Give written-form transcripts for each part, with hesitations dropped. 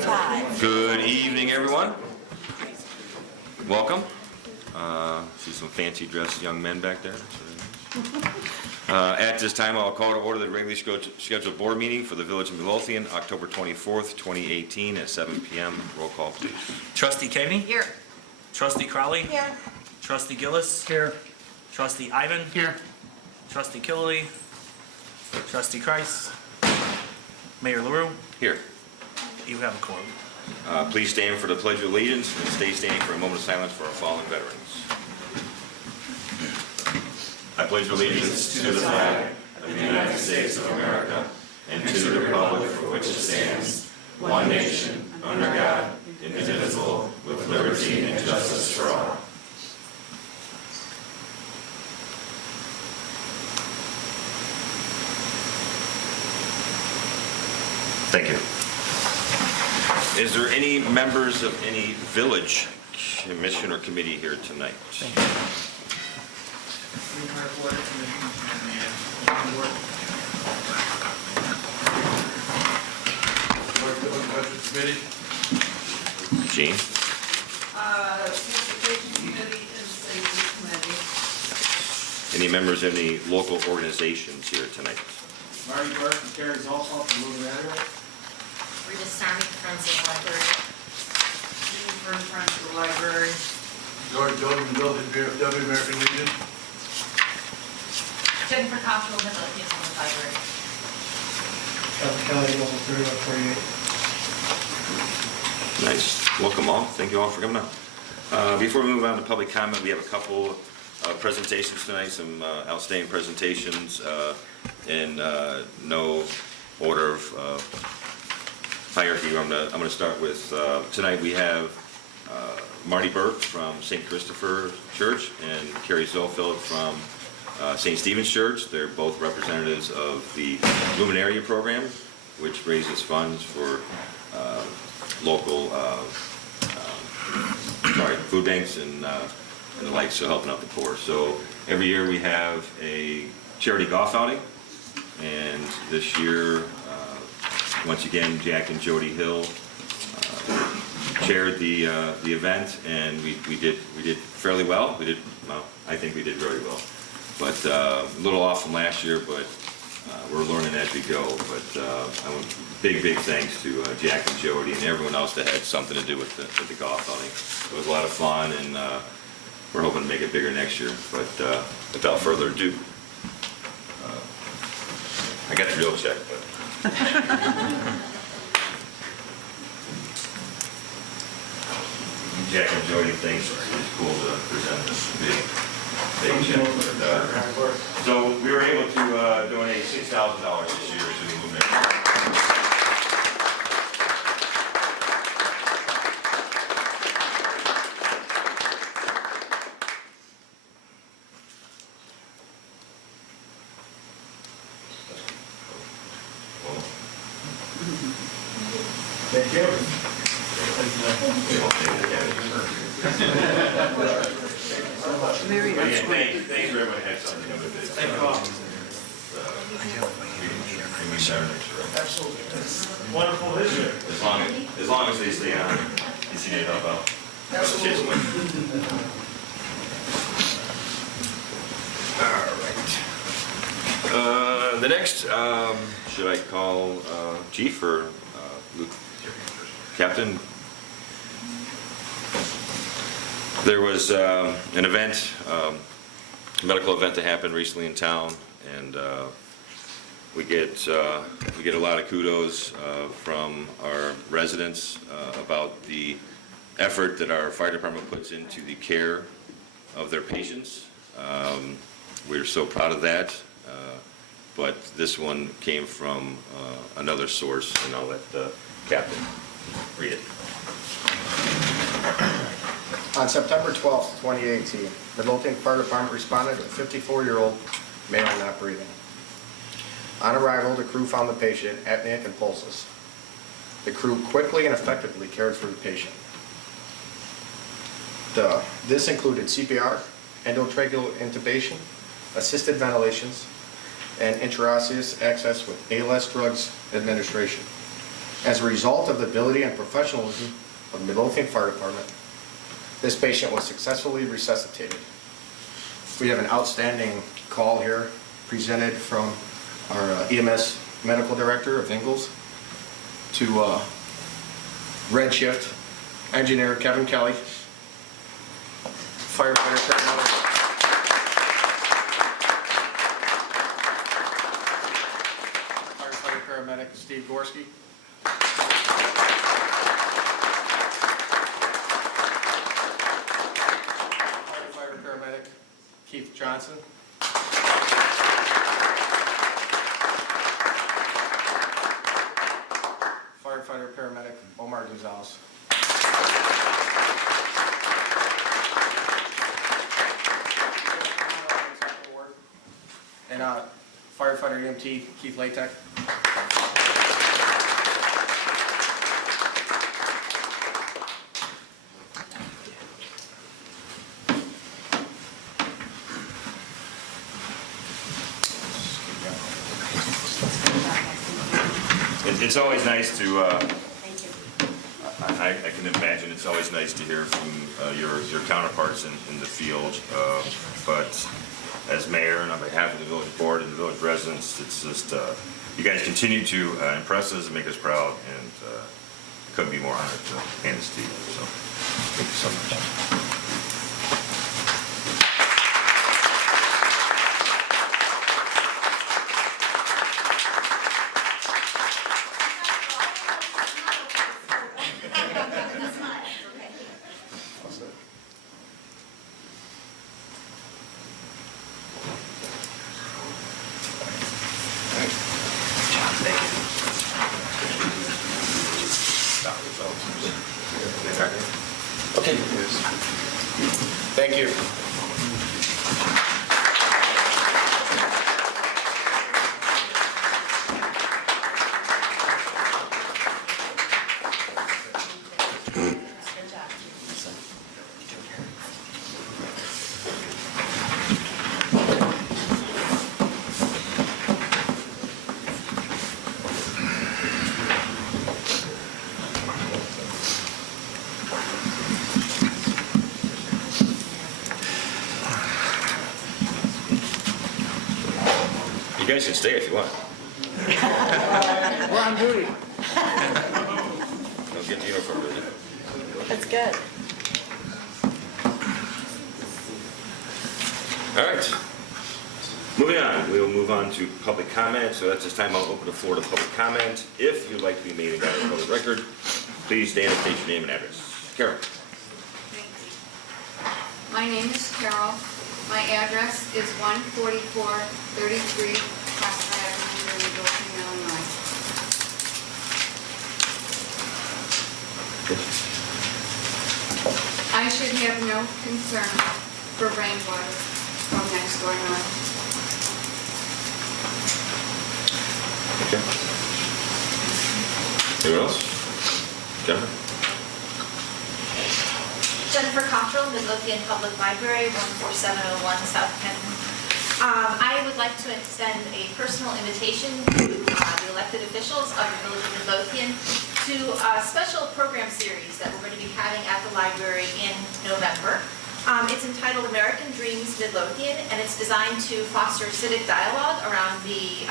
Good evening, everyone. Welcome. See some fancy dressed young men back there. At this time, I'll call to order the regularly scheduled board meeting for the Village of Midlothian, October 24th, 2018 at 7 p.m. Roll call, please. Trustee Kegney? Here. Trustee Crowley? Here. Trustee Gillis? Here. Trustee Ivan? Here. Trustee Killily? Trustee Kreis? Mayor LaRue? Here. You have a quorum. Please stand for the Pledge of Allegiance and stay standing for a moment of silence for our fallen veterans. I pledge allegiance to the flag of the United States of America and to the republic for which it stands, one nation, under God, indivisible, with liberty and justice for all. Thank you. Is there any members of any village commission or committee here tonight? Jean? Transportation Committee and Safety Committee. Any members of any local organizations here tonight? Marty Burke and Carrie Zolkoff from Moving Area. Rita Starmy, Friends of the Library. For Friends of the Library. George Jordan, Midlothian VFW, American Legion. Jennifer Cottrell, Midlothian Public Library. Kevin Kelly, Local 3148. Nice. Welcome all. Thank you all for coming out. Before we move on to public comment, we have a couple presentations tonight, some outstanding presentations in no order of hierarchy. I'm going to start with, tonight we have Marty Burke from St. Christopher Church and Carrie Zolfeld from St. Stephen's Church. They're both representatives of the Luminaria program, which raises funds for local food banks and the like, so helping out the poor. So every year we have a charity golf outing, and this year, once again, Jack and Jody Hill chaired the event, and we did fairly well. Well, I think we did very well, but a little off from last year, but we're learning as we go. But I want big thanks to Jack and Jody and everyone else that had something to do with the golf outing. It was a lot of fun, and we're hoping to make it bigger next year. But without further ado, I got the real check, but. Jack and Jody thinks it's cool to present this big check. So we were able to donate $6,000 this year to the movement. Thank you. Mary, that's great. Thanks for everybody had something to do with it. Thank you all. Absolutely. Wonderful vision. As long as they stay on, you see they help out. Absolutely. All right. The next, should I call Chief or Captain? There was an event, a medical event that happened recently in town, and we get a lot of kudos from our residents about the effort that our fire department puts into the care of their patients. We're so proud of that, but this one came from another source, and I'll let the Captain read it. On September 12th, 2018, the Midlothian Fire Department responded to a 54-year-old male not breathing. On arrival, the crew found the patient apneic and pulseless. The crew quickly and effectively cared for the patient. This included CPR, endotracheal intubation, assisted ventilations, and intraosseous access with ALS drugs administration. As a result of the ability and professionalism of Midlothian Fire Department, this patient was successfully resuscitated. We have an outstanding call here presented from our EMS Medical Director of Ingalls to Red Shift Engineer Kevin Kelly, firefighter paramedic. Firefighter paramedic Steve Gorski. Firefighter paramedic Keith Johnson. Firefighter paramedic Omar Gonzalez. And firefighter EMT Keith Latek. It's always nice to, I can imagine it's always nice to hear from your counterparts in the field, but as mayor and on behalf of the village board and the village residents, it's just, you guys continue to impress us and make us proud, and couldn't be more honored to hand this to you, so thank you so much. Okay. Thank you. You guys can stay if you want. We're on duty. Don't get the uniform ready. That's good. All right. Moving on, we will move on to public comment. So at this time, I'll open the floor to public comment. If you'd like to be made a public record, please stand and state your name and address. Carol. Thank you. My name is Carol. My address is 14433 Prospect Avenue, Midlothian, Illinois. I should have no concern for rainwater from next door north. Okay. Anyone else? Jennifer? Jennifer Cottrell, Midlothian Public Library, 14701 South Kenton. I would like to extend a personal invitation to the elected officials of the Village of Midlothian to a special program series that we're going to be having at the library in November. It's entitled American Dreams Midlothian, and it's designed to foster civic dialogue around the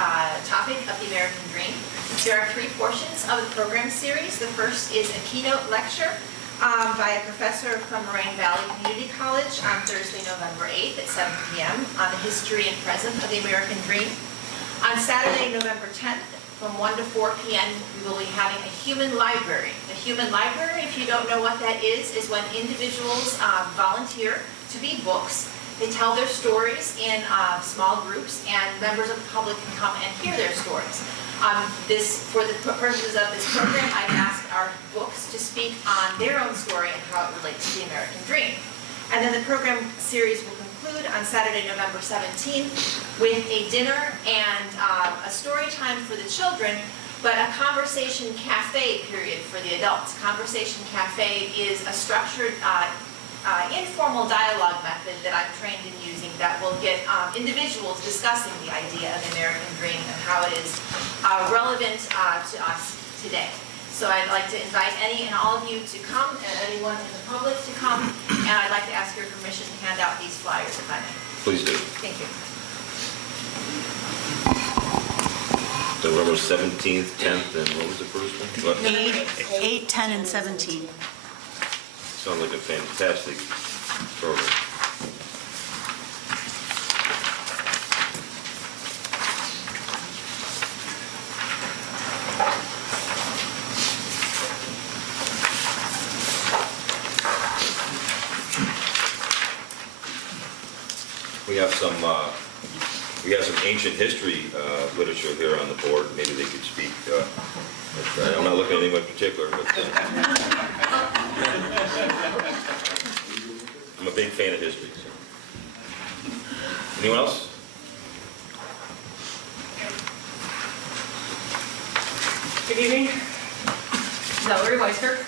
topic of the American dream. There are 3 portions of the program series. The first is a keynote lecture by a professor from Moraine Valley Community College on Thursday, November 8th at 7 p.m. on the history and present of the American dream. On Saturday, November 10th, from 1 to 4 p.m., we will be having a human library. The human library, if you don't know what that is when individuals volunteer to be books. They tell their stories in small groups, and members of the public can come and hear their stories. For the purposes of this program, I've asked our books to speak on their own story and how it relates to the American dream. And then the program series will conclude on Saturday, November 17th with a dinner and a story time for the children, but a conversation cafe period for the adults. Conversation cafe is a structured informal dialogue method that I'm trained in using that will get individuals discussing the idea of the American dream and how it is relevant to us today. So I'd like to invite any and all of you to come, and anyone in the public to come, and I'd like to ask your permission to hand out these flyers if I may. Please do. Thank you. November 17th, 10th, and what was the first one? What? 8, 10, and 17. Sounds like a fantastic program. We have some ancient history literature here on the board. Maybe they could speak. I'm not looking at anyone in particular, but I'm a big fan of history. So. Anyone else? Good evening. Valerie Weiskirk.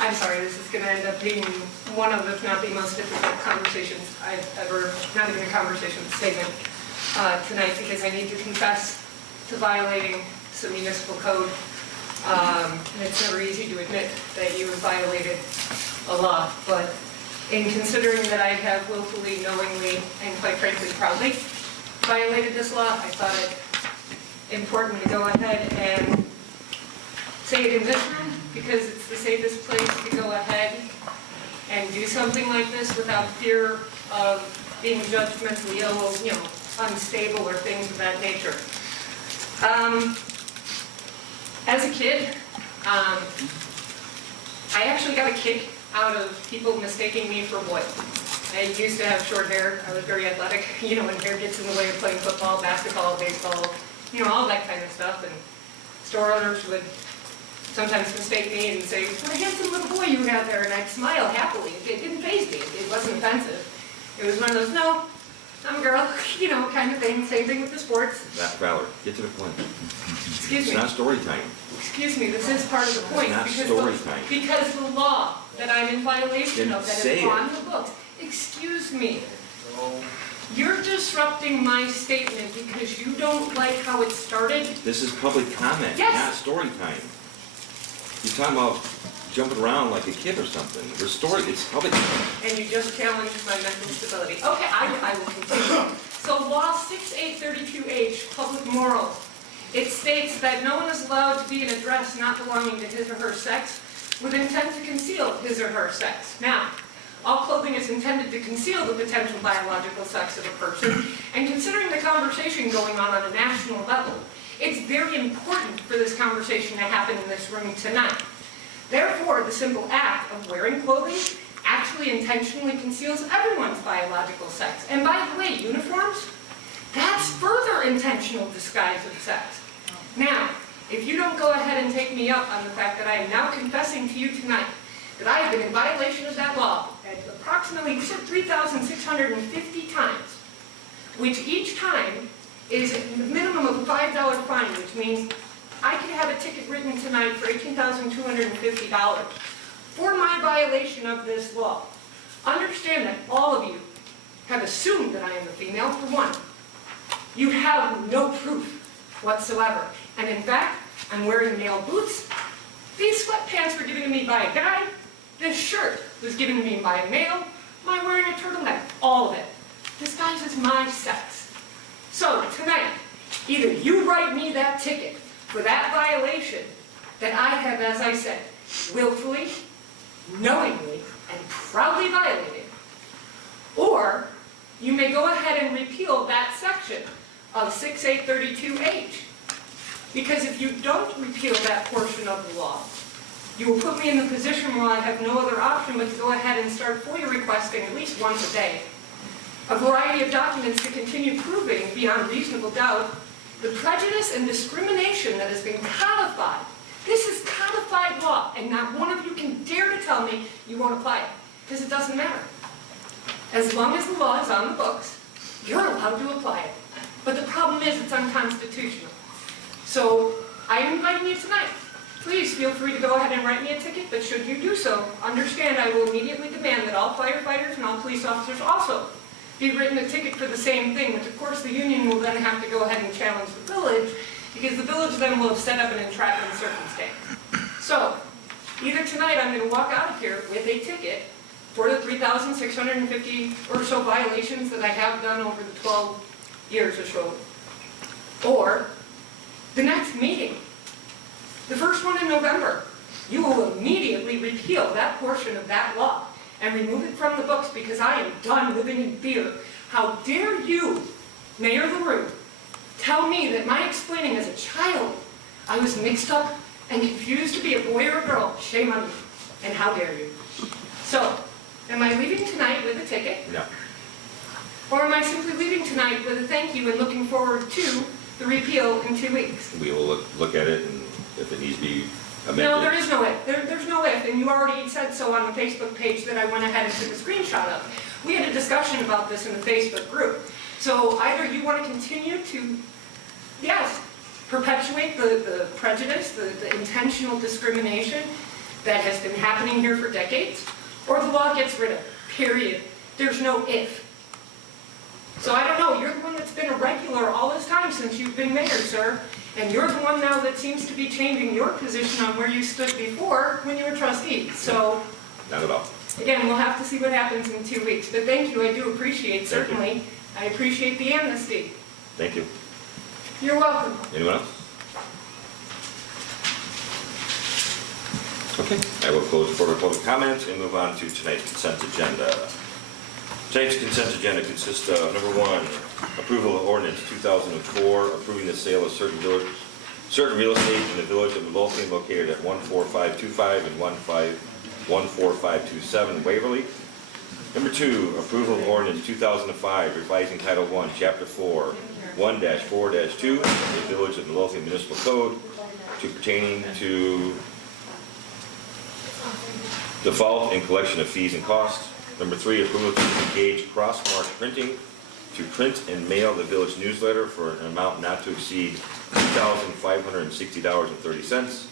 I'm sorry, this is going to end up being one of, if not the most difficult conversations I've ever, not even a conversation, statement tonight, because I need to confess to violating some municipal code. And it's never easy to admit that you have violated a law, but in considering that I have willfully, knowingly, and quite frankly proudly violated this law, I thought it important to go ahead and say it in this room, because it's the safest place to go ahead and do something like this without fear of being judgmentally ill, unstable, or things of that nature. As a kid, I actually got a kick out of people mistaking me for a boy. I used to have short hair. I was very athletic, when hair gets in the way of playing football, basketball, baseball, all that kind of stuff. And store owners would sometimes mistake me and say, "What a handsome little boy you have there," and I'd smile happily. It didn't faze me. It wasn't offensive. It was one of those, "No, I'm a girl," kind of thing. Same thing with the sports. Valerie, get to the point. Excuse It's me. not story time. Excuse me, this is part of the point. It's not because story the, time. Because the law that I'm in violation Then of, that say is it. on the books. Excuse me. You're disrupting my statement because you don't like how it started. This is public comment, Yes. not story time. You're talking about jumping around like a kid or something. It's public comment. And you just challenged my mental stability. Okay, I will continue. So law 6832H, public morals. It states that no one is allowed to be in a dress not belonging to his or her sex with intent to conceal his or her sex. Now, all clothing is intended to conceal the potential biological sex of a person, and considering the conversation going on a national level, it's very important for this conversation to happen in this room tonight. Therefore, the simple act of wearing clothing actually intentionally conceals everyone's biological sex. And by the way, uniforms, that's further intentional disguise of sex. Now, if you don't go ahead and take me up on the fact that I am now confessing to you tonight that I have been in violation of that law at approximately 3,650 times, which each time is a minimum of a $5 fine, which means I could have a ticket written tonight for $18,250 for my violation of this law. Understand that all of you have assumed that I am a female, for one. You have no proof whatsoever. And in fact, I'm wearing male boots. These sweatpants were given to me by a guy. This shirt was given to me by a male. I'm wearing a turtleneck. All of it disguises my sex. So tonight, either you write me that ticket for that violation that I have, as I said, willfully, knowingly, and proudly violated, or you may go ahead and repeal that section of 6832H. Because if you don't repeal that portion of the law, you will put me in the position where I have no other option but to go ahead and start FOIA requesting at least once a day a variety of documents to continue proving beyond reasonable doubt the prejudice and discrimination that has been codified. This is codified law, and not one of you can dare to tell me you won't apply it, because it doesn't matter. As long as the law is on the books, you're allowed to apply it. But the problem is it's unconstitutional. So I am inviting you tonight. Please feel free to go ahead and write me a ticket, but should you do so, understand I will immediately demand that all firefighters and all police officers also be written a ticket for the same thing, which of course the union will then have to go ahead and challenge the village because the village then will have set up an entrapment circumstance. So, either tonight I'm going to walk out of here with a ticket for the 3,650 or so violations that I have done over the 12 years or so, or the next meeting, the first one in November, you will immediately repeal that portion of that law and remove it from the books because I am done living in fear. How dare you, Mayor LaRue, tell me that my explaining as a child I was mixed up and confused to be a boy or a girl? Shame on you, and how dare you. So, am I leaving tonight with a ticket? No. Or am I simply leaving tonight with a thank you and looking forward to the repeal in 2 weeks? We will look at it, and if it needs to be amended. No, there is no if. There's no if, and you already said so on the Facebook page that I went ahead and took a screenshot of. We had a discussion about this in the Facebook group. So either you want to continue to, yes, perpetuate the prejudice, the intentional discrimination that has been happening here for decades, or the law gets rid of, period. There's no if. So I don't know, you're the one that's been a regular all this time since you've been mayor, sir, and you're the one now that seems to be changing your position on where you stood before when you were trustee. So, Not at all. again, we'll have to see what happens in 2 weeks. But thank you, I do appreciate, certainly. I appreciate the amnesty. Thank you. You're welcome. Anyone else? Okay, I will close for public comments and move on to tonight's consent agenda. Tonight's consent agenda consists of, number one, approval of ordinance 2004, approving the sale of certain real estate in the village of Midlothian located at 14525 and 14527 Waverly. Number two, approval of ordinance 2005, revising Title 1, Chapter 4, 1-4-2 of the Village of Midlothian Municipal Code to pertaining to default and collection of fees and costs. Number three, approval to engage Crossmark Printing to print and mail the village newsletter for an amount not to exceed $2,560.30.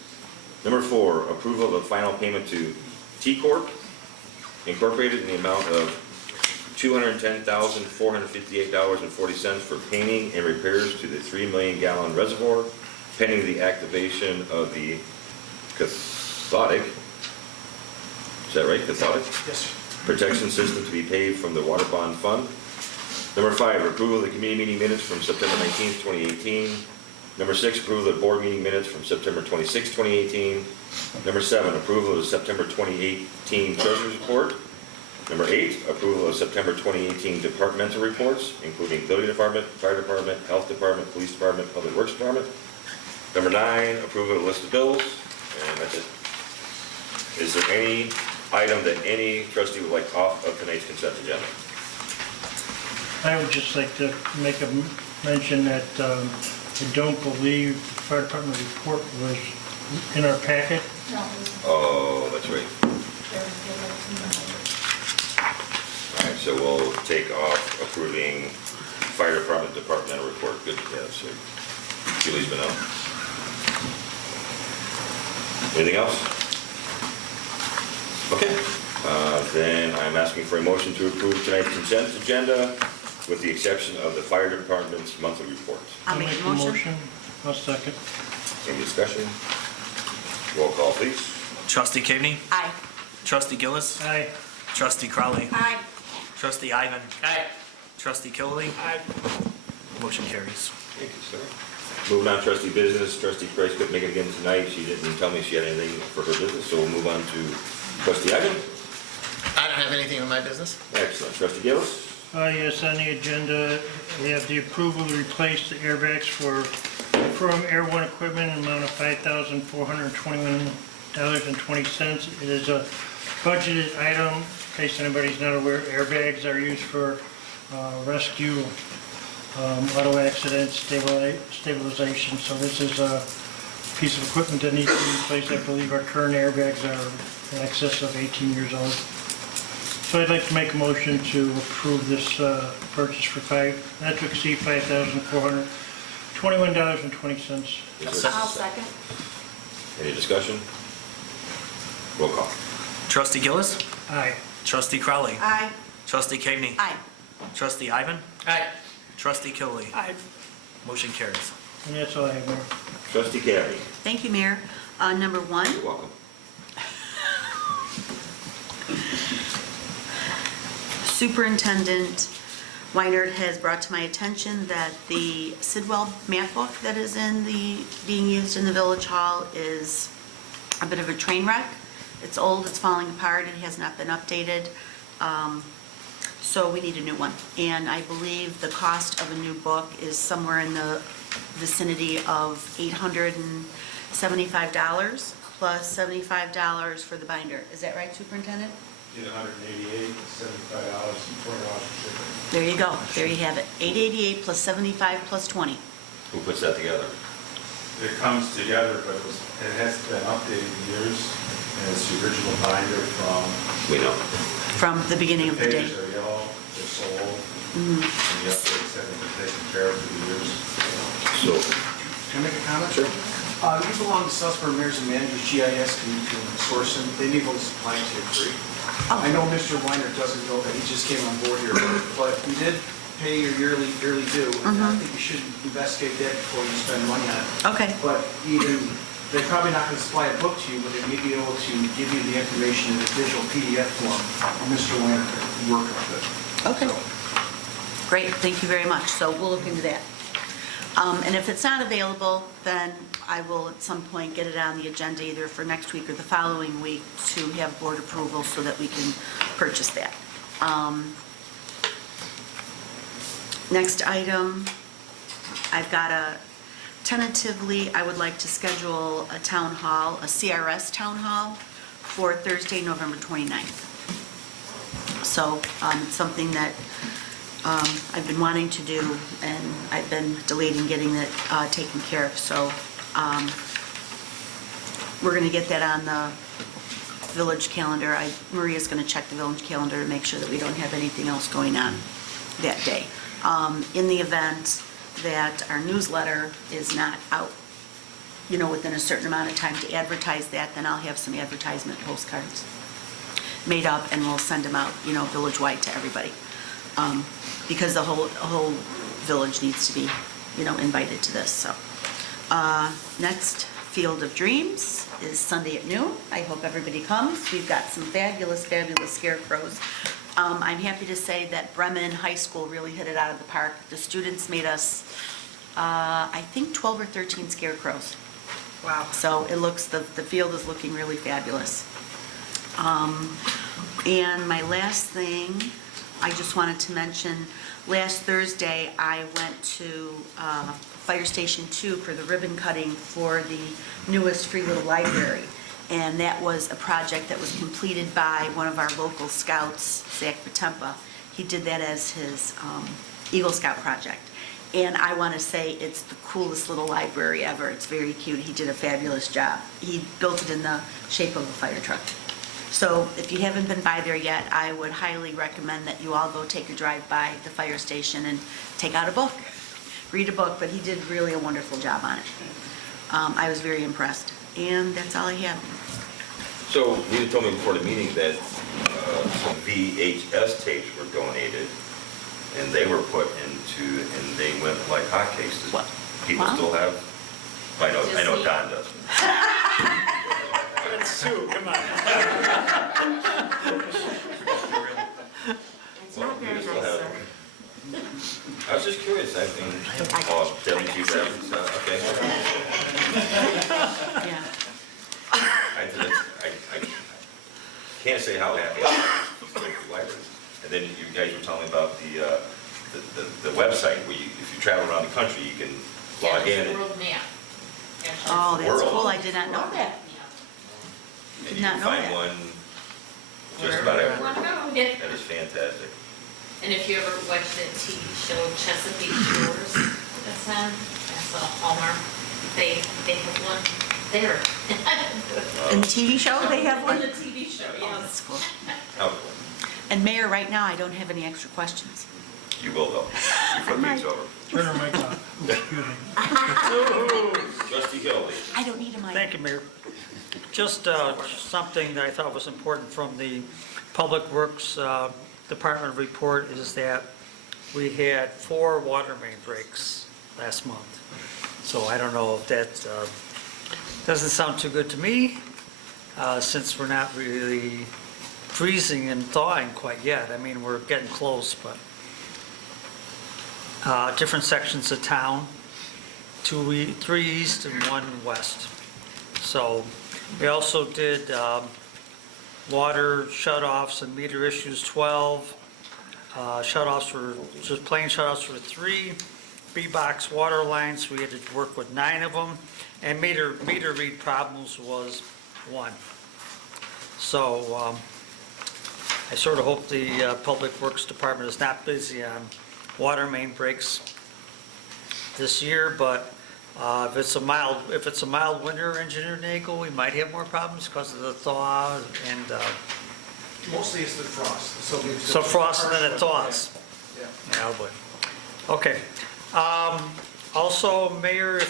Number four, approval of the final payment to T Corp Incorporated in the amount of $210,458.40 for painting and repairs to the 3 million gallon reservoir, pending the activation of the cathodic, is that right, cathodic? Yes. Protection system to be paid from the water bond fund. Number five, approval of the committee meeting minutes from September 19th, 2018. Number six, approval of the board meeting minutes from September 26th, 2018. Number seven, approval of the September 2018 treasurer's report. Number eight, approval of September 2018 departmental reports, including building department, fire department, health department, police department, public works department. Number nine, approval of the list of bills, and that's it. Is there any item that any trustee would like off of tonight's consent agenda? I would just like to make a mention that I don't believe the fire department report was in our packet. Oh, that's right. All right, so we'll take off approving fire department departmental report. Good, yeah, so Julie's been out. Anything else? Okay, then I'm asking for a motion to approve tonight's consent agenda with the exception of the fire department's monthly report. I'll make a motion. I'll second. Any discussion? Roll call, please. Trustee Kaveny? Aye. Trustee Gillis? Aye. Trustee Crowley? Aye. Trustee Ivan? Aye. Trustee Killily? Aye. Motion carries. Thank you, sir. Moving on, trustee business. Trustee Price couldn't make it again tonight. She didn't tell me she had anything for her business, so we'll move on to trustee Ivan. I don't have anything in my business. Excellent. Trustee Gillis? Yes, on the agenda, we have the approval to replace the airbags from Air One equipment in the amount of $5,421.20. It is a budgeted item. In case anybody's not aware, airbags are used for rescue, auto accident, stabilization. So this is a piece of equipment that needs to be replaced. I believe our current airbags are in excess of 18 years old. So I'd like to make a motion to approve this purchase for not to exceed $5,421.20. I'll second. Any discussion? Roll call. Trustee Gillis? Aye. Trustee Crowley? Aye. Trustee Kaveny? Aye. Trustee Ivan? Aye. Trustee Killily? Aye. Motion carries. And that's all I have, Mayor. Trustee Cabby. Thank you, Mayor. Number one, You're welcome. Superintendent Weinert has brought to my attention that the Sidwell math book that is being used in the Village Hall is a bit of a train wreck. It's old, it's falling apart, it has not been updated, so we need a new one. And I believe the cost of a new book is somewhere in the vicinity of $875 plus $75 for the binder. Is that right, Superintendent? Get $188, $75, and $20 for shipping. There you go, there you have it. $888 plus $75 plus $20. Who puts that together? It comes together, but it has been updated in years, and it's the original binder from. We know. From the beginning of the day. Pages are yellow, they're so old, and the updates haven't been taken care of through the years. So, Can I make a comment? Sure. You belong to Southborough Mayors and Managers GIS, can source them, they need those supplying to you free. Oh. I know Mr. Weiner doesn't know that, he just came on board here, but you did pay your yearly due, and I think you should investigate that before you spend money on it. Okay, But even, they're probably not going to supply a book to you, but they may be able to give you the information in a digital PDF form, and Mr. Weiner can work on it. okay. So, Great, thank you very much. So we'll look into that. And if it's not available, then I will at some point get it on the agenda either for next week or the following week to have board approval so that we can purchase that. Next item, I've got tentatively, I would like to schedule a town hall, a CRS town hall for Thursday, November 29th. So it's something that I've been wanting to do, and I've been delayed in getting it taken care of. So we're going to get that on the village calendar. Maria's going to check the village calendar to make sure that we don't have anything else going on that day. In the event that our newsletter is not out, within a certain amount of time to advertise that, then I'll have some advertisement postcards made up, and we'll send them out, village-wide to everybody. Because the whole village needs to be, invited to this, so. Next, Field of Dreams is Sunday at noon. I hope everybody comes. We've got some fabulous, fabulous scarecrows. I'm happy to say that Bremen High School really hit it out of the park. The students made us, I think 12 or 13 scarecrows. Wow. So it looks, the field is looking really fabulous. And my last thing, I just wanted to mention, last Thursday, I went to Fire Station 2 for the ribbon cutting for the newest free little library. And that was a project that was completed by one of our local scouts, Zach Patempa. He did that as his Eagle Scout project. And I want to say it's the coolest little library ever. It's very cute. He did a fabulous job. He built it in the shape of a fire truck. So if you haven't been by there yet, I would highly recommend that you all go take a drive by the fire station and take out a book, read a book, but he did really a wonderful job on it. I was very impressed, and that's all I have. So you told me before the meeting that some VHS tapes were donated, and they were put into, and they went like hotcakes. Does What? people Wow. still have? I know Don does. Sue, come on. It's Well, not very you still nice, have sir. I was just curious, I mean, WG Evans, okay. Yeah. I can't say how happy I am with the libraries. And then you guys were telling me about the website where you, if you travel around the country, you can log in. and- World map. Oh, that's World. cool. I did not know that. And Did you not can know find that. one just about everywhere. Want to go? Yeah. That is fantastic. And if you ever watched that TV show Chesapeake Shores, that's a Hallmark. They have one there. In the TV show, they have In one? the TV show, Oh, yes. that's cool. Oh, And Mayor, right now, I don't have any extra questions. you will though, before the meeting's over. Turn her mic on. Excuse me. Trustee Gilby. I don't need a mic. Thank you, Mayor. Just something that I thought was important from the Public Works Department report is that we had 4 water main breaks last month. So I don't know if that doesn't sound too good to me, since we're not really freezing and thawing quite yet. I mean, we're getting close, but different sections of town, 3 east and 1 west. So we also did water shutoffs and meter issues 12. Shutoffs were, just plain shutoffs for 3. B-box water lines, we had to work with 9 of them. And meter read problems was 1. So I sort of hope the Public Works Department is not busy on water main breaks this year, but if it's a mild winter, Engineer Nagel, we might have more problems because of the thaw and, Mostly it's the frost, so frost and then it thaws. Yeah. Yeah, but, okay. Also, Mayor,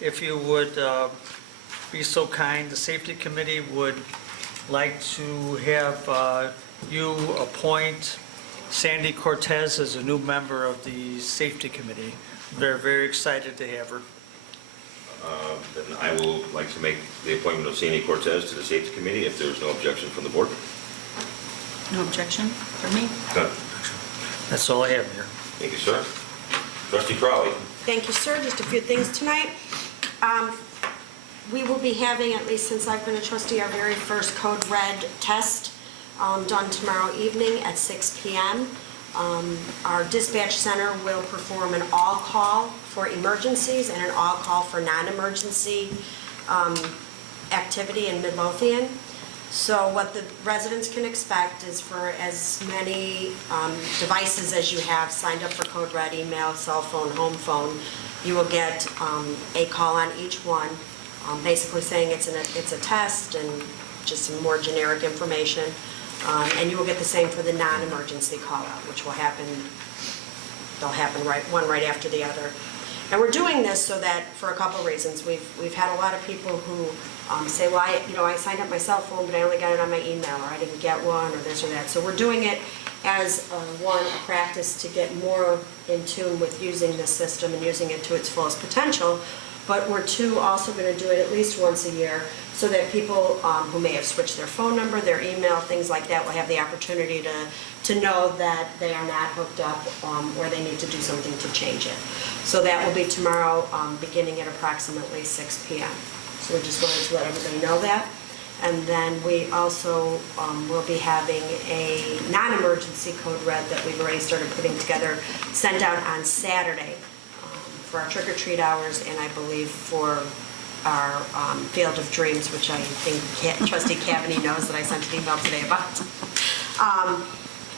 if you would be so kind, the Safety Committee would like to have you appoint Sandy Cortez as a new member of the Safety Committee. They're very excited to have her. Then I will like to make the appointment of Sandy Cortez to the Safety Committee if there's no objection from the board. No objection from me? Good. That's all I have here. Thank you, sir. Trustee Crowley. Thank you, sir. Just a few things tonight. We will be having, at least since I've been a trustee, our very first Code Red test done tomorrow evening at 6 p.m. Our dispatch center will perform an all-call for emergencies and an all-call for non-emergency activity in Midlothian. So what the residents can expect is for as many devices as you have signed up for Code Red, email, cell phone, home phone, you will get a call on each one, basically saying it's a test and just some more generic information. And you will get the same for the non-emergency call-out, which will happen, they'll happen one right after the other. And we're doing this so that, for a couple reasons, we've had a lot of people who say, well, I signed up my cell phone, but I only got it on my email, or I didn't get one, or this or that. So we're doing it as a practice to get more in tune with using this system and using it to its fullest potential. But we're also going to do it at least once a year so that people who may have switched their phone number, their email, things like that, will have the opportunity to know that they are not hooked up or they need to do something to change it. So that will be tomorrow, beginning at approximately 6 p.m. So we just wanted to let everybody know that. And then we also will be having a non-emergency Code Red that we've already started putting together, sent out on Saturday for our trick-or-treat hours, and I believe for our Field of Dreams, which I think Trustee Cavaney knows that I sent an email today about.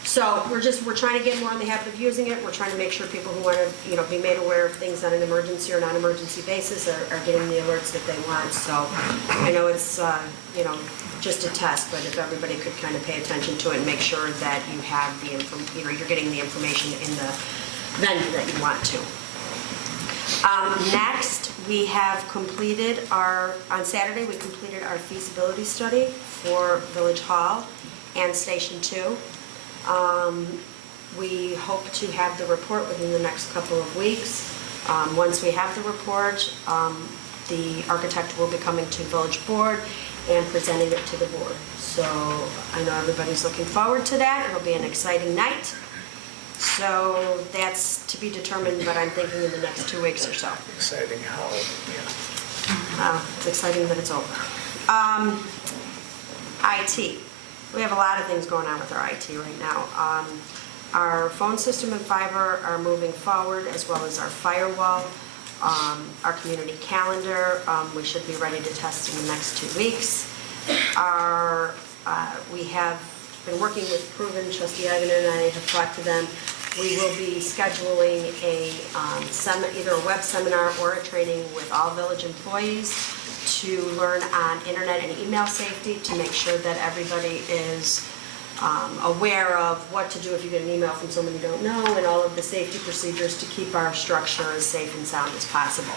So we're trying to get more in the habit of using it. We're trying to make sure people who want to, be made aware of things on an emergency or non-emergency basis are getting the alerts that they want. So I know it's, just a test, but if everybody could kind of pay attention to it and make sure that you have you're getting the information in the venue that you want to. Next, we have completed on Saturday, we completed our feasibility study for Village Hall and Station 2. We hope to have the report within the next couple of weeks. Once we have the report, the architect will be coming to Village Board and presenting it to the board. So I know everybody's looking forward to that. It'll be an exciting night. So that's to be determined, but I'm thinking in the next 2 weeks or so. Exciting how, yeah. It's exciting that it's over. IT. We have a lot of things going on with our IT right now. Our phone system and fiber are moving forward, as well as our firewall. Our community calendar, we should be ready to test in the next 2 weeks. We have been working with Proven, Trustee Ivan and I have talked to them. We will be scheduling either a web seminar or a training with all village employees to learn on internet and email safety, to make sure that everybody is aware of what to do if you get an email from someone you don't know, and all of the safety procedures to keep our structure as safe and sound as possible.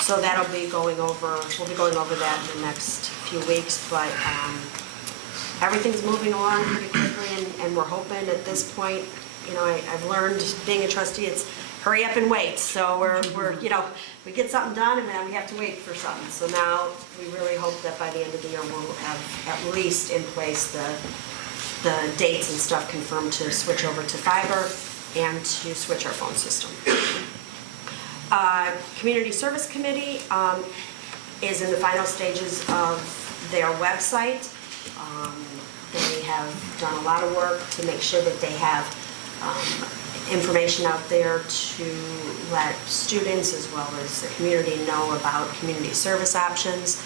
So we'll be going over that in the next few weeks, but everything's moving along pretty quickly, and we're hoping at this point, I've learned being a trustee, it's hurry up and wait. So we're, you know, we get something done and then we have to wait for something. So now we really hope that by the end of the year, we'll have at least in place the dates and stuff confirmed to switch over to fiber and to switch our phone system. Community Service Committee is in the final stages of their website. They have done a lot of work to make sure that they have information out there to let students as well as the community know about community service options.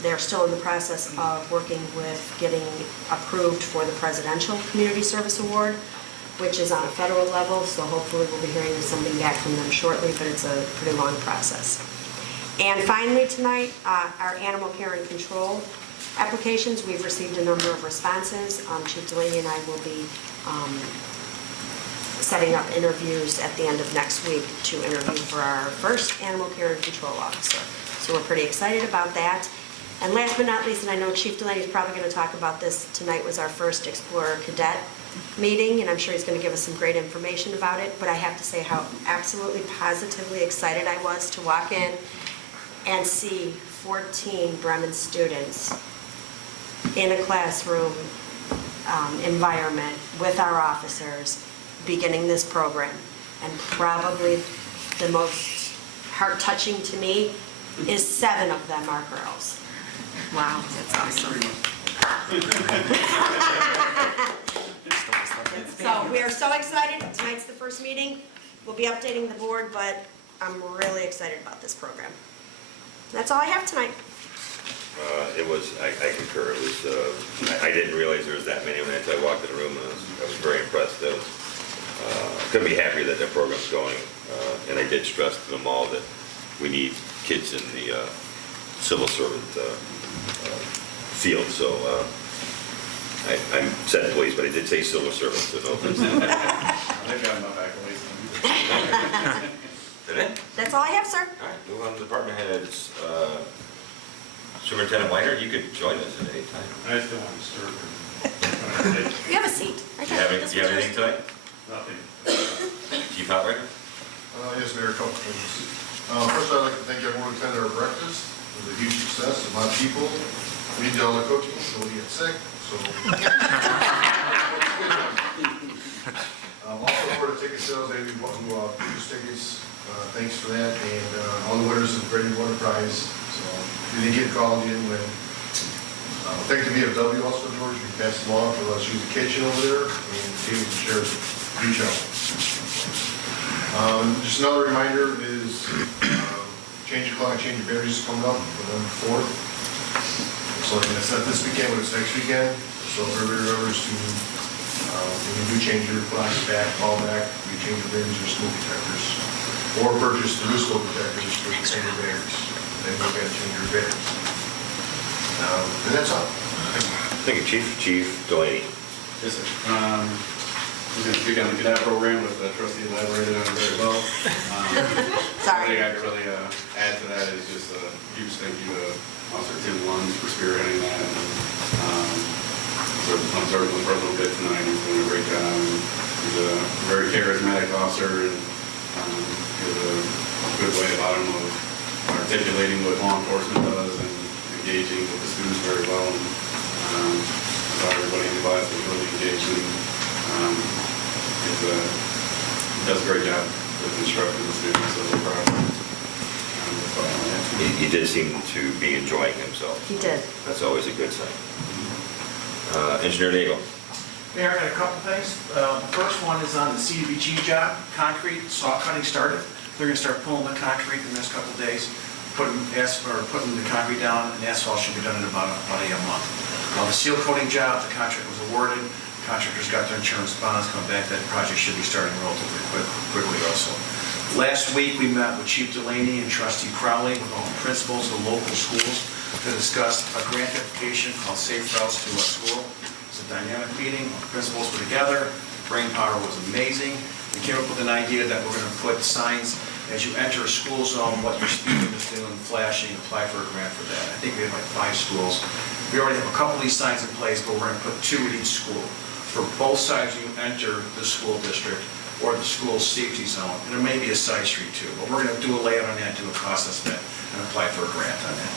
They're still in the process of working with getting approved for the Presidential Community Service Award, which is on a federal level, so hopefully we'll be hearing something back from them shortly, but it's a pretty long process. And finally tonight, our animal care and control applications, we've received a number of responses. Chief Delaney and I will be setting up interviews at the end of next week to interview for our first animal care and control officer. So we're pretty excited about that. And last but not least, and I know Chief Delaney is probably going to talk about this, tonight was our first Explorer Cadet meeting, and I'm sure he's going to give us some great information about it, but I have to say how absolutely positively excited I was to walk in and see 14 Bremen students in a classroom environment with our officers beginning this program. And probably the most heart-touching to me is 7 of them are girls. Wow, that's awesome. So we are so excited. Tonight's the first meeting. We'll be updating the board, but I'm really excited about this program. That's all I have tonight. I concur, it was, I didn't realize there was that many until I walked in the room, and I was very impressed. Couldn't be happier that their program's going, and I did stress to them all that we need kids in the civil servant field, so I'm said police, but I did say civil servant, so no offense. They've got enough accolades. Did it? That's all I have, sir. All right, move on to department heads. Superintendent Weiner, you could join us at any time. I still want to serve. You have a seat. Do you have anything tonight? Nothing. Chief Outrider? Yes, Mayor, a couple things. First, I'd like to thank everyone who attended our breakfast. It was a huge success. A lot of people. We did all the cooking, nobody got sick, so. Also, for the ticket sales, they purchased tickets. Thanks for that. And all the winners of the Great Water Prize. So, if you didn't get called, you didn't win. Thank the VFW also, George. We passed along for us use the kitchen over there and tables and chairs. Huge help. Just another reminder is change your clock, change your batteries is coming up November 4th. So like I said, this weekend, but it's next weekend. So if everybody remembers to, when you do change your clocks back, call back, you change your batteries or smoke detectors. Or purchase the new smoke detectors for the same batteries. Then you got to change your batteries. And that's all. Thank you, Chief. Chief Delaney. Yes, sir. I'm going to speak on the cadet program, but the trustee elaborated on it very well. Sorry. The thing I could really add to that is just a huge thank you to Officer Tim Lunds for spearheading that. So I'm serving the personal bit tonight. He's doing a great job. He's a very charismatic officer, and he has a good way about him of articulating what law enforcement does and engaging with the students very well. And I thought everybody in the class was really engaged, and he does a great job with instructing the students, so we're proud of him. That's all I have. He did seem to be enjoying himself. He did. That's always a good sign. Engineer Nagel. Mayor, I got a couple things. The first one is on the CDBG job, concrete, saw cutting started. They're going to start pulling the concrete in the next couple of days, putting the concrete down, and the asphalt should be done in about a month. The seal coating job, the contract was awarded. Contractors got their insurance bonds, come back. That project should be starting relatively quickly also. Last week, we met with Chief Delaney and Trustee Crowley with all the principals of the local schools to discuss a grant application called Safe Routes to Our School. It's a dynamic meeting. The principals were together. Brain power was amazing. We came up with an idea that we're going to put signs as you enter a school zone, what your speed limit is doing, flashing, apply for a grant for that. I think we have like 5 schools. We already have a couple of these signs in place, but we're going to put 2 at each school. For both sides you enter the school district, or the school safety zone, and there may be a side street too, but we're gonna do a layout on that, do a cost estimate, and apply for a grant on that.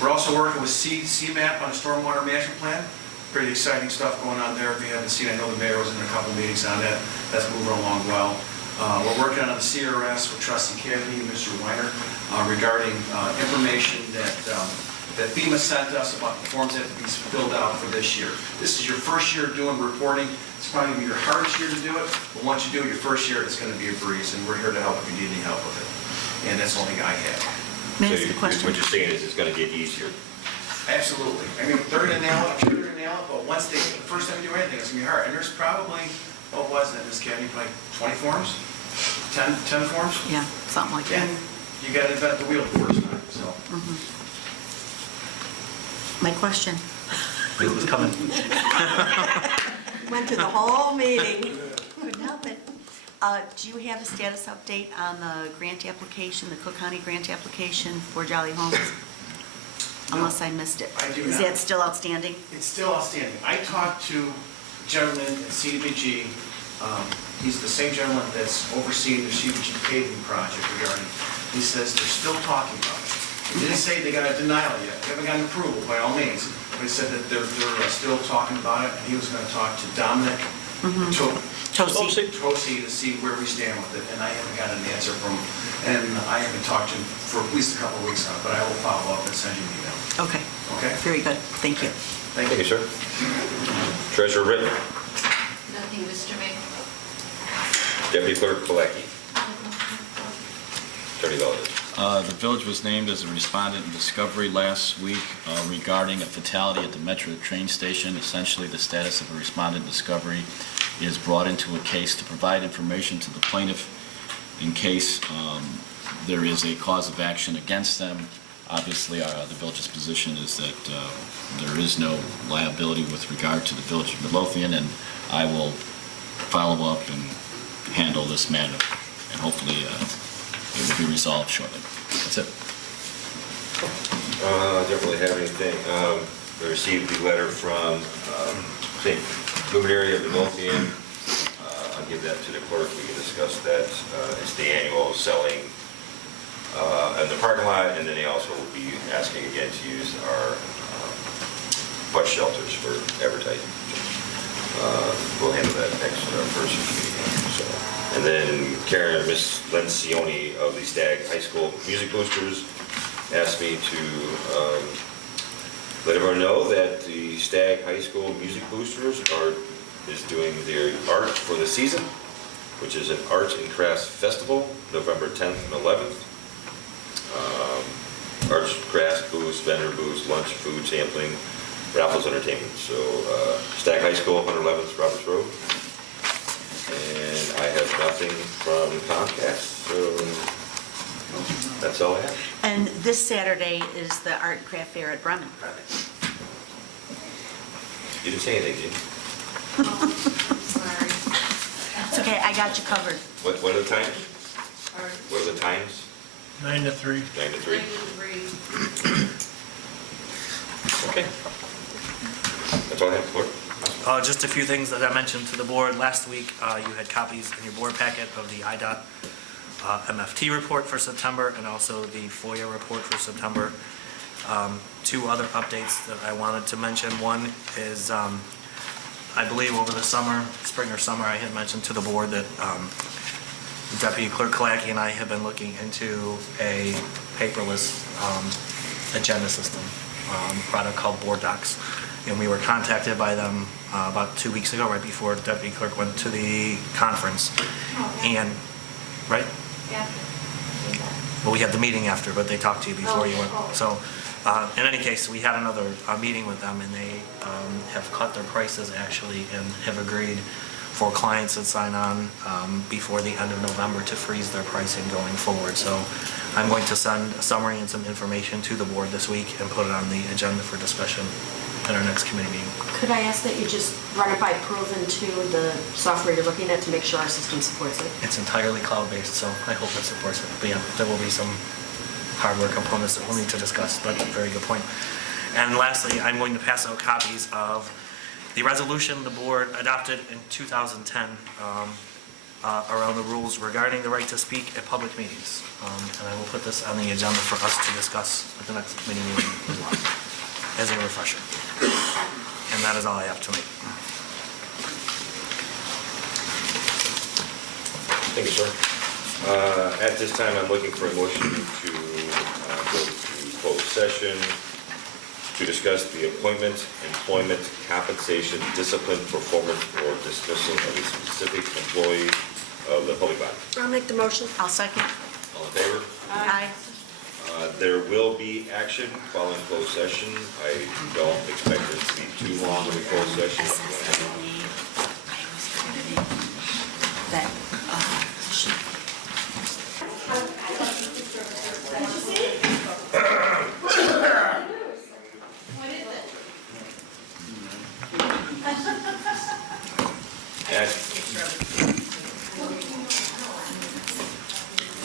We're also working with CMAP on a stormwater management plan. Pretty exciting stuff going on there. If you haven't seen, I know the mayor was in a couple meetings on that. That's moving along well. We're working on the CRS with Trustee Kennedy and Mr. Weiner regarding information that FEMA sent us about the forms that have to be filled out for this year. This is your first year doing reporting. It's probably going to be your hardest year to do it, but once you do it your first year, it's going to be a breeze, and we're here to help if you need any help with it. And that's the only thing I have. May I So ask a question? what you're saying is it's gonna get easier. Absolutely. I mean, they're going to nail it, I'm sure they're going to nail it, but once the first time you do anything, it's going to be hard. And there's probably, what was it, Ms. Kennedy, like 20 forms? 10 forms? Yeah, something like that. And you got to invent the wheel the first time, so. My question. It was coming. Went through the whole meeting. Couldn't help it. Do you have a status update on the grant application, the Cook County grant application for Jolly Homes? Unless I missed it. I do Is not. that still outstanding? It's still outstanding. I talked to a gentleman at CDBG. He's the same gentleman that's overseeing the CDBG paving project regarding. He says they're still talking about it. He didn't say they got a denial yet. They haven't gotten approval by all means. But he said that they're still talking about it, and he was going to talk to Dominic Tosi to see where we stand with it, and I haven't got an answer from him. And I haven't talked to him for at least a couple of weeks now, but I will follow up and send you an email. Okay. Okay? Very good. Thank you. Thank Thank you, you. sir. Treasurer Ritt, Nothing, Mr. Mayor. Deputy Clerk Pilecki. Attorney Valdez. The village was named as a respondent in discovery last week regarding a fatality at the Metro train station. Essentially, the status of a respondent in discovery is brought into a case to provide information to the plaintiff in case there is a cause of action against them. Obviously, the village's position is that there is no liability with regard to the village of Midlothian, and I will follow up and handle this matter, and hopefully it will be resolved shortly. That's it. I don't really have anything. We received the letter from St. Luminary of Midlothian. I'll give that to the clerk. We can discuss that. It's the annual selling in the parking lot, and then they also will be asking again to use our bus shelters for advertising. We'll handle that next first meeting. So. And then Karen, Miss Lencioni of the Stag High School Music Boosters asked me to let everyone know that the Stag High School Music Boosters is doing their Art for the Season, which is an arts and crafts festival, November 10th and 11th. Arts, crafts, booths, vendor booths, lunch, food sampling, raffles, entertainment. So Stag High School, 111th Roberts Road. And I have nothing from Comcast, so that's all I have. And this Saturday is the Art and Craft Fair at Bremen. You didn't say anything, did you? Sorry. It's okay, I got you covered. What are the times? What are the times? 9 to 3. 9 to 3? Okay. That's all I have, Clerk. Just a few things that I mentioned to the board last week. You had copies in your board packet of the IDOT MFT report for September and also the FOIA report for September. Two other updates that I wanted to mention. One is, I believe over the summer, spring or summer, I had mentioned to the board that Deputy Clerk Kalaki and I have been looking into a paperless agenda system product called Board Docs. And we were contacted by them about 2 weeks ago, right before Deputy Clerk went to the conference. And, right? Yeah. Well, we had the meeting after, but they talked to you before you went. So, in any case, we had another meeting with them, and they have cut their prices actually and have agreed for clients that sign on before the end of November to freeze their pricing going forward. So I'm going to send a summary and some information to the board this week and put it on the agenda for discussion at our next committee meeting. Could I ask that you just run it by Proven to the software you're looking at to make sure our system supports it? It's entirely cloud-based, so I hope it supports it. But yeah, there will be some hardware components that we'll need to discuss, but very good point. And lastly, I'm going to pass out copies of the resolution the board adopted in 2010 around the rules regarding the right to speak at public meetings. And I will put this on the agenda for us to discuss at the next committee meeting as well, as a refresher. And that is all I have tonight. Thank you, sir. At this time, I'm looking for a motion to go to closed session to discuss the appointment, employment, compensation, discipline, performance, or dismissal of a specific employee of the public body. I'll make the motion. I'll second. All in favor? Aye. There will be action following closed session. I don't expect this to be too long of a closed session. That,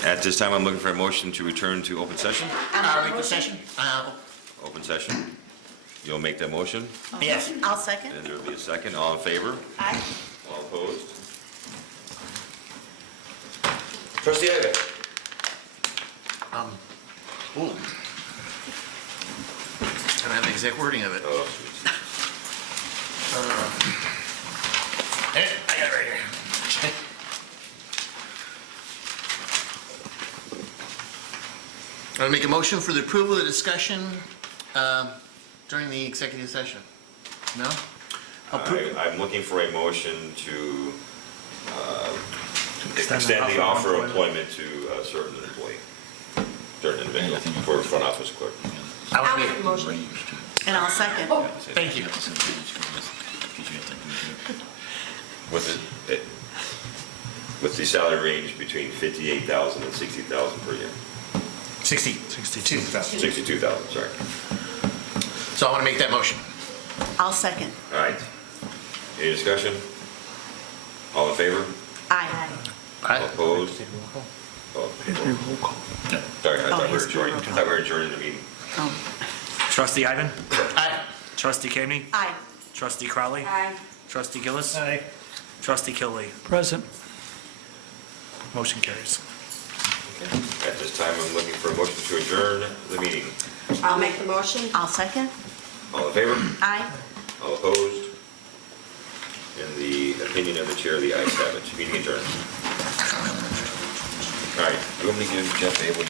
At this time, I'm looking for a motion to return to open session. I'll make the session. Open session. You'll make that motion, Yes. I'll second. and there'll be a second. All in favor? Aye. All opposed? Trustee Abbott? Ooh. I don't have the exact wording of it. Oh, I got it right here. I'll make a motion for the approval of the discussion during the executive session. No? I'm looking for a motion to Extend extend the the offer offer of of employment to a certain employee, certain individual, for front office clerk. I I'll want to make the motion. And I'll second. Thank you. With the salary range between 58,000 and 60,000 per year. 62,000. 62,000, sorry. So I want to make that motion. I'll second. All right. Any discussion? All in favor? Aye. All opposed? Oh, sorry, I thought we were adjourning, the meeting. Oh. Trustee Ivan? Aye. Trustee Kami? Aye. Trustee Crowley? Aye. Trustee Gillis? Aye. Trustee Kiley? Present. Motion carries. At this time, I'm looking for a motion to adjourn the meeting. I'll make the motion. I'll second. All in favor? Aye. All opposed? In the opinion of the chair, the ayes have it. Meeting adjourned. All right, you want me to give Jeff Abel?